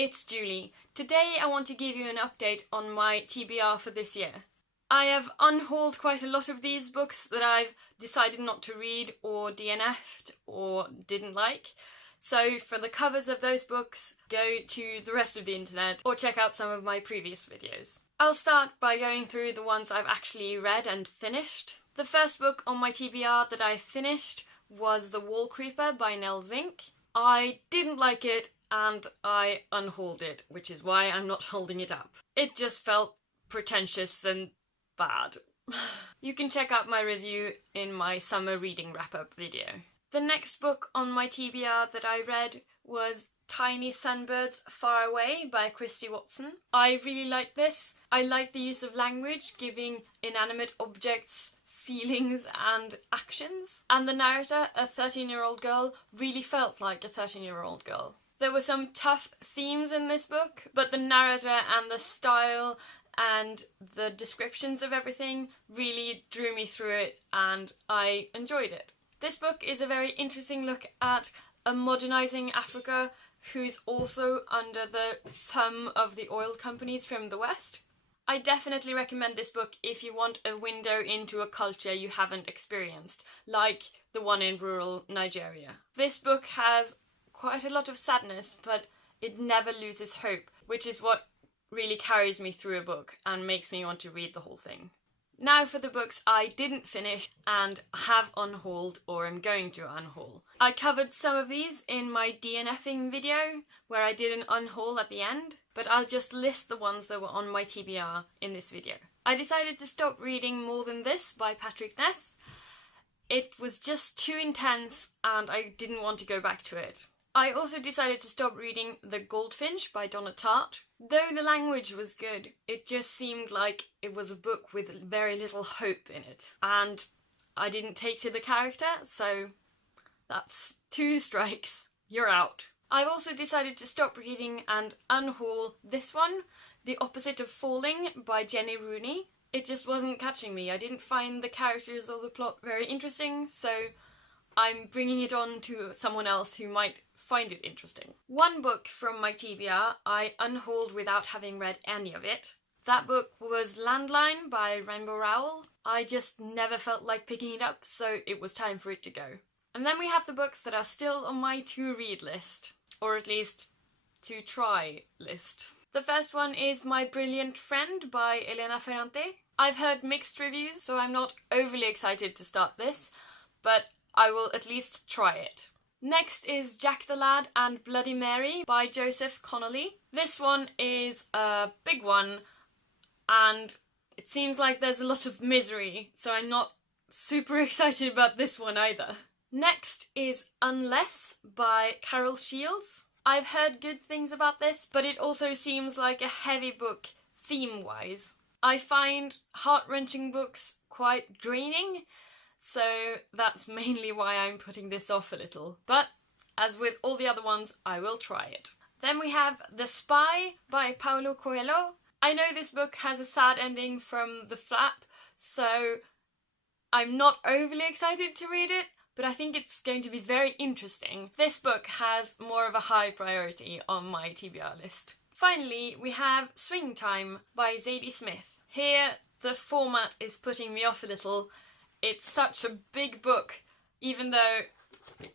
it's Julie. Today I want to give you an update on my TBR for this year. I have unhauled quite a lot of these books that I've decided not to read or DNF'd or didn't like. So for the covers of those books, go to the rest of the internet or check out some of my previous videos. I'll start by going through the ones I've actually read and finished. The first book on my TBR that I finished was The Wall Creeper by Nell Zink. I didn't like it and I unhauled it, which is why I'm not holding it up. It just felt pretentious and bad. You can check out my review in my summer reading wrap-up video. The next book on my TBR that I read was Tiny Sunbirds Far Away by Christy Watson. I really like this. I like the use of language, giving inanimate objects feelings and actions. And the narrator, a 13-year-old girl, really felt like a 13-year-old girl. There were some tough themes in this book, but the narrator and the style and the descriptions of everything really drew me through it and I enjoyed it. This book is a very interesting look at a modernising Africa who's also under the thumb of the oil companies from the West. I definitely recommend this book if you want a window into a culture you haven't experienced, like the one in rural Nigeria. This book has quite a lot of sadness, but it never loses hope, which is what really carries me through a book and makes me want to read the whole thing. Now for the books I didn't finish and have unhauled or am going to unhaul. I covered some of these in my DNFing video, where I did an unhaul at the end, but I'll just list the ones that were on my TBR in this video. I decided to stop reading More Than This by Patrick Ness. It was just too intense and I didn't want to go back to it. I also decided to stop reading The Goldfinch by Donna Tartt. Though the language was good, it just seemed like it was a book with very little hope in it. And I didn't take to the character, so that's 2 strikes. You're out. I've also decided to stop reading and unhaul this one, The Opposite of Falling by Jenny Rooney. It just wasn't catching me. I didn't find the characters or the plot very interesting, so I'm bringing it on to someone else who might find it interesting. One book from my TBR I unhauled without having read any of it. That book was Landline by Rainbow Rowell. I just never felt like picking it up, so it was time for it to go. And then we have the books that are still on my to-read list, or at least to-try list. The first one is My Brilliant Friend by Elena Ferrante. I've heard mixed reviews, so I'm not overly excited to start this, but I will at least try it. Next is Jack the Lad and Bloody Mary by Joseph Connolly. This one is a big one and it seems like there's a lot of misery, so I'm not super excited about this one either. Next is Unless by Carol Shields. I've heard good things about this, but it also seems like a heavy book theme-wise. I find heart-wrenching books quite draining, so that's mainly why I'm putting this off a little. But, as with all the other ones, I will try it. Then we have The Spy by Paulo Coelho. I know this book has a sad ending from the flap, so I'm not overly excited to read it, but I think it's going to be very interesting. This book has more of a high priority on my TBR list. Finally, we have Swing Time by Zadie Smith. Here, the format is putting me off a little. It's such a big book, even though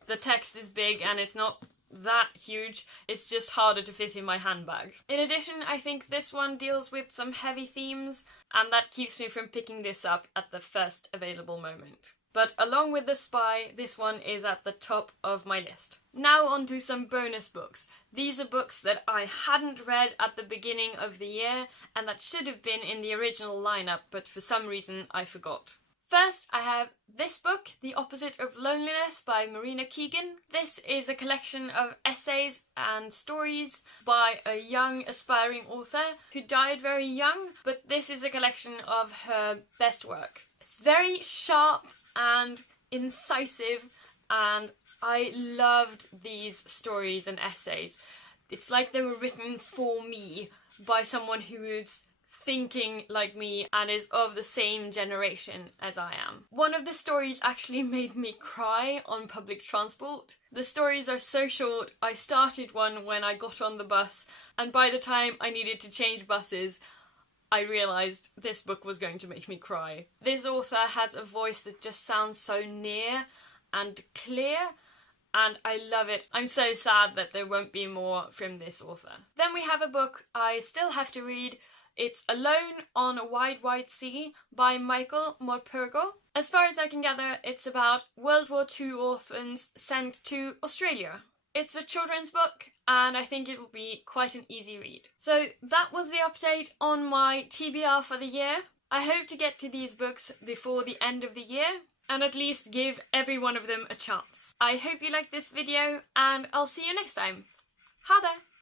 the text is big and it's not that huge, it's just harder to fit in my handbag. In addition, I think this one deals with some heavy themes, and that keeps me from picking this up at the first available moment. But along with The Spy, this one is at the top of my list. Now on to some bonus books. These are books that I hadn't read at the beginning of the year, and that should have been in the original lineup, but for some reason I forgot. First, I have this book, The Opposite of Loneliness by Marina Keegan. This is a collection of essays and stories by a young aspiring author who died very young, but this is a collection of her best work. It's very sharp and incisive, and I loved these stories and essays. It's like they were written for me by someone who's thinking like me and is of the same generation as I am. One of the stories actually made me cry on public transport. The stories are so short. I started one when I got on the bus, and by the time I needed to change buses, I realised this book was going to make me cry. This author has a voice that just sounds so near and clear, and I love it. I'm so sad that there won't be more from this author. Then we have a book I still have to read. It's Alone on a Wide, Wide Sea by Michael Morpurgo. As far as I can gather, it's about World War II orphans sent to Australia. It's a children's book, and I think it will be quite an easy read. So that was the update on my TBR for the year. I hope to get to these books before the end of the year, and at least give every one of them a chance. I hope you liked this video, and I'll see you next time. Ha there!